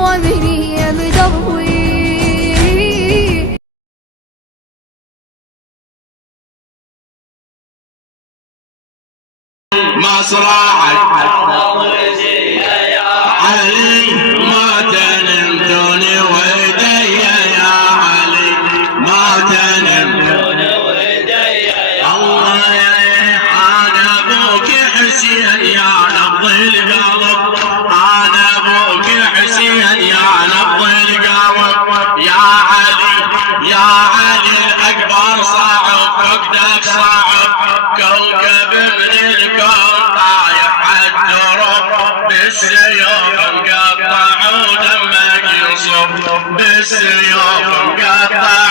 ومني بدربي مصراعك علي ما تنم دوني ويدي يا علي ما تنم دوني ويدي الله انا ابوك حسين يا نبض القلب انا ابوك حسين يا نبض القلب يا علي الاكبر صعب فقدك صعب كوكب من الكون طايح عالدرب بالسيوف مقطع ودمك يصب بالسيوف مقطع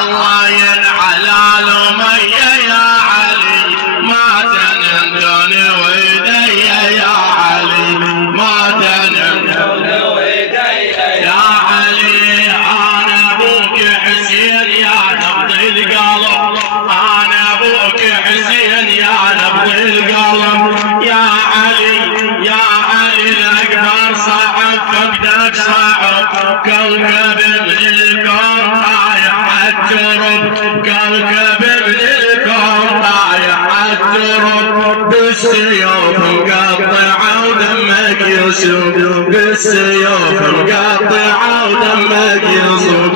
الله ينعل الأمية يا علي ما تنم دوني ويدي يا علي ما تنم دوني ويدي يا علي أنا أبوك حسين يا نبض القلب أنا أبوك حسين يا نبض القلب يا علي الأكبر صعب فقدك صعب كوكب من الكون طايح عالترب كوكب من الكون طايح عالترب بالسيوف مقطعة ودمك يصب بالسيوف مقطعة ودمك يصب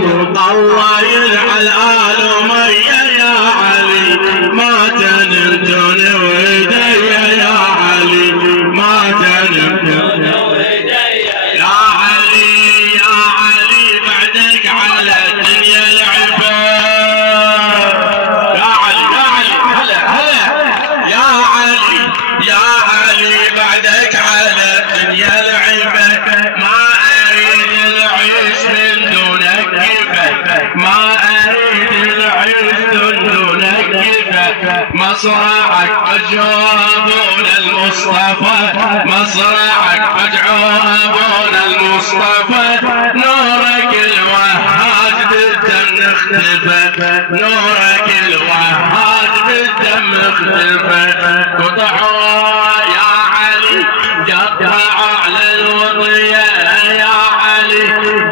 الله يلعن آل أمية يا علي ما تنم دوني ويدي يا علي ما تنم دوني ويدي يا علي بعدك على الدنيا العباد يا علي يا علي بعدك على الدنيا العباد ما اريد العيش من دونك كيفك ما اريد العيش من دونك كيفك مصرعك مجهوبون المصطفى مصرعك مجهوبون المصطفى نورك الوهاج بالدم اختفى نورك الوهاج بالدم اختفى قطعوا يا علي قطعوا على الوطية يا علي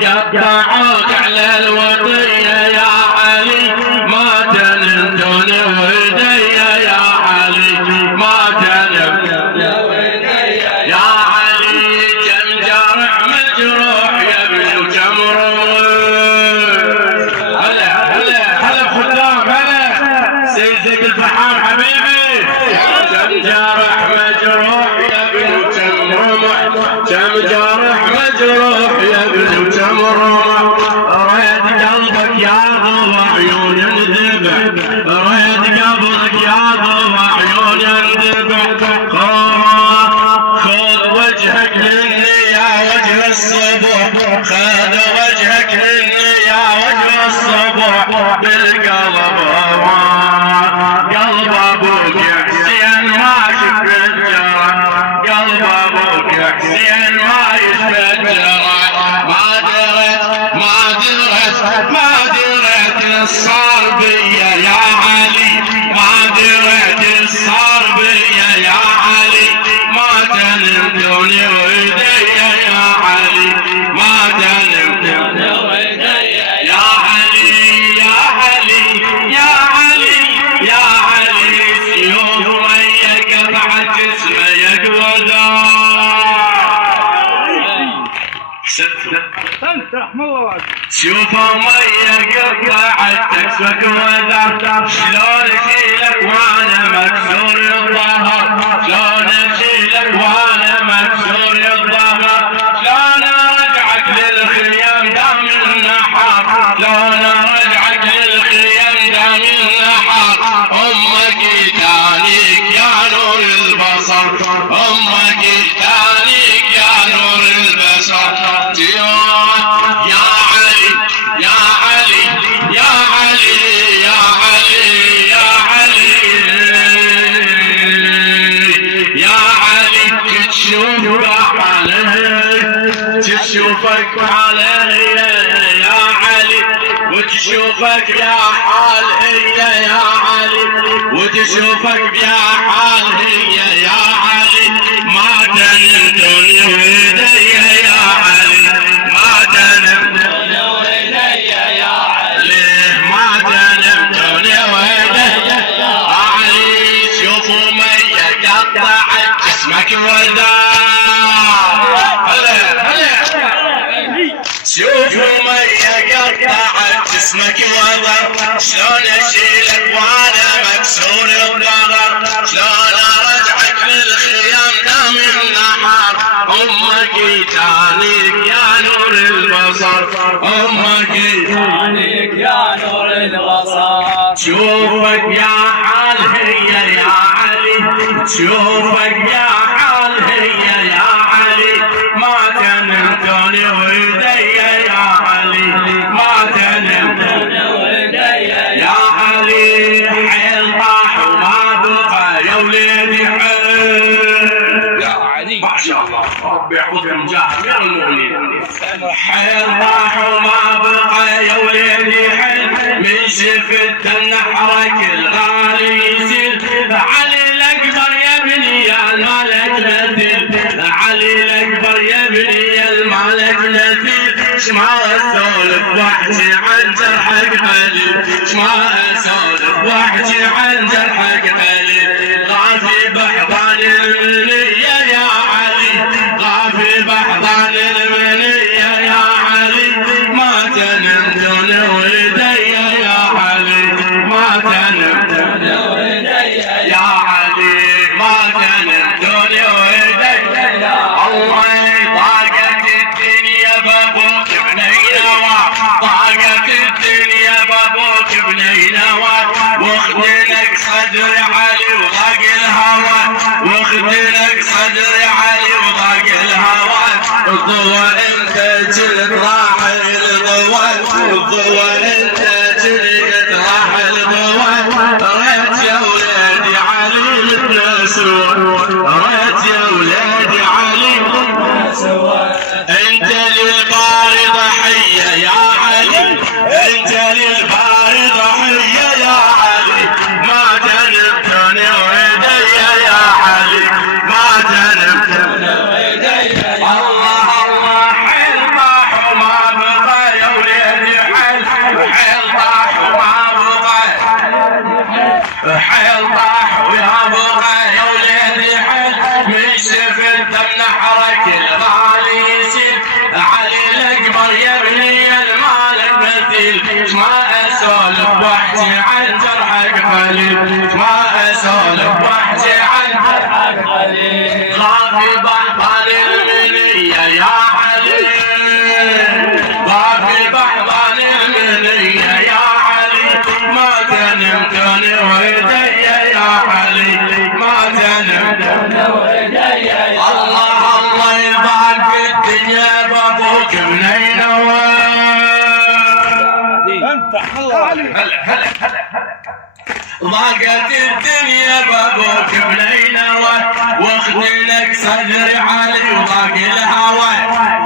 قطعوك على الوطية يا علي ما تنم دوني ويدي يا علي ما تنم دوني ويدي يا علي كم جرح مجروح يا ابني وكم رموش هلا بخدام هلا سيد الفحام حبيبي كم جرح مجروح يا ابني وكم رمح كم جرح مجروح يا ابني وكم رمح ريد قلبك يا ضوى عيون انذبح ريد قلبك يا ضوى عيون انذبح خذ وجهك مني يا وجه الصبح خذ وجهك مني يا وجه الصبح بالقلب قلب ابوك حسين ما يشبه الجرح قلب ابوك حسين ما يشبه الجرح ما دريت الصار بيا يا علي ما دريت الصار بيا يا علي ما تنم دوني ويدي يا علي ما تنم دوني ويدي يا علي يا علي يا علي يا علي سيوف مية قطعت جسمه يقوى انت رحم الله وعلا سيوف مية قطعت تكسبك وذر شلون اشيلك وانا مكسور الظهر شلون اشيلك وانا مكسور الظهر شلون ارجعك للخيام دام النحر شلون ارجعك للخيام دام النحر امك تانيك يا نور البصر امك تانيك يا نور البصر يا علي يا علي يا علي يا علي يا علي يا علي تشوفك علي يا علي وتشوفك يا حال هي يا علي وتشوفك يا حال هي يا علي ما تنم دوني ويدي جسمك وداع. شوفوا مية قطعت جسمك وضر، شلون اشيلك وانا مكسور الظهر، شلون ارجعك للخيام دام النحر. امك يتانيك يا نور البصر، امك يتانيك يا نور البصر. شوفك يا حال هي يا علي، شوفك يا حال هي يا علي، ما تنمتوني ويدي يا علي، ما تنمتوني ويدي يا علي. حيل طاح وما بقى يا وليدي حيل يا علي، ما شاء الله ربي يحفظكم جميع المؤمنين. حيل طاح وما بقى يا وليدي حيل، من شفت النحرك الغالي يسيل. علي الاكبر يا ابني يا الملك مثيل، علي الاكبر يا ابني يا الملك مثيل. شما اسولف واحكي عن جرحك قليل، شما اسولف واحكي عن جرحك قليل. غافي بحضان المنية يا علي، غافي بحضان المنية يا علي، ما تنمتون ولدي يا علي، ما تنمتون ولدي يا علي، ما تنمتون ولدي. الله ضاقت الدنيا بابوك بنينوى، ضاقت الدنيا بابوك بنينوى، واخدلك صدر علي وضاق الهوى، واخدلك صدر علي وضاق الهوى. الضوء انت جلد راح الضوء، الضوء انت جلد راح الضوء. ريت يا ولادي علي مثل سوى، ريت يا ولادي علي مثل سوى. انت للباري ضحية يا علي، انت للباري ضحية يا علي، ما تنبتني ويدي يا علي، ما تنبتني ويدي. الله الله حيل طاح وما بقى يا وليدي حيل، حيل طاح وما بقى، حيل طاح ويا بقى يا وليدي حيل. من شفت النحرك الغالي يسيل، علي الاكبر يا ابني المالك مثيل. ما اسولف واحكي عن جرحك قليل، ما اسولف واحكي عن جرحك قليل. غافي بحضان المنية يا علي، غافي بحضان المنية يا علي، ما تنمتني ويدي يا علي، ما تنمتني ويدي. الله الله يضاق الدنيا بابوك بنينوى. هلا هلا ضاقت الدنيا بابوك بنينوى، واخدلك صدري علي وضاق الهوى.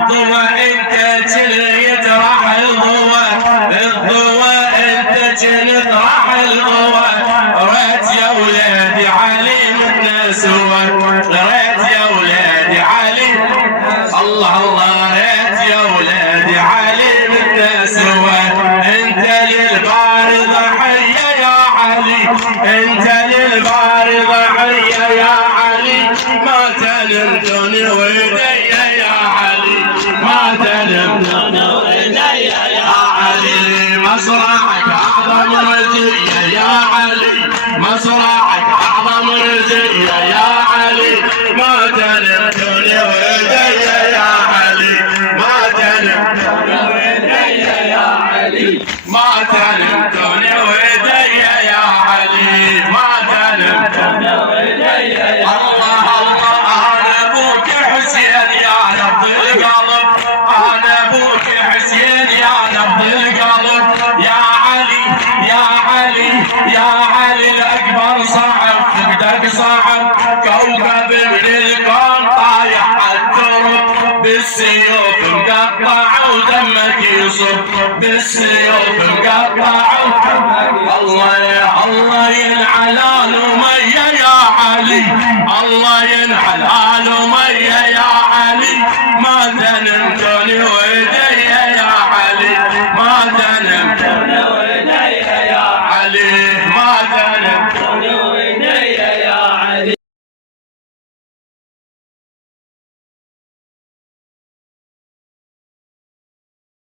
ضوى انت جليت راح الضوى، الضوى انت جليت راح الضوى. ريت يا ولادي علي مثل سوى، ريت يا ولادي علي. الله الله ريت يا ولادي علي مثل سوى. انت للباري ضحية يا علي، انت للباري ضحية يا علي، ما تنمتني ويدي يا علي، ما تنمتني ويدي يا علي. مصرعك اعظم رزية يا علي، مصرعك اعظم رزية يا علي، ما تنمتني ويدي يا علي، ما تنمتني ويدي يا علي، ما تنمتني ويدي يا علي، ما تنمتني ويدي يا علي. الله الله انا ابوك حسين يا نبض القلب، انا ابوك حسين يا نبض القلب. يا علي يا علي يا علي الاكبر صعب، فقدك صعب، كوكب من الكون طايح عالترب. بالسيوف مقطع ودمك يصب، بالسيوف مقطع ودمك. الله الله ينعل آل أمية يا علي، الله ينعل آل أمية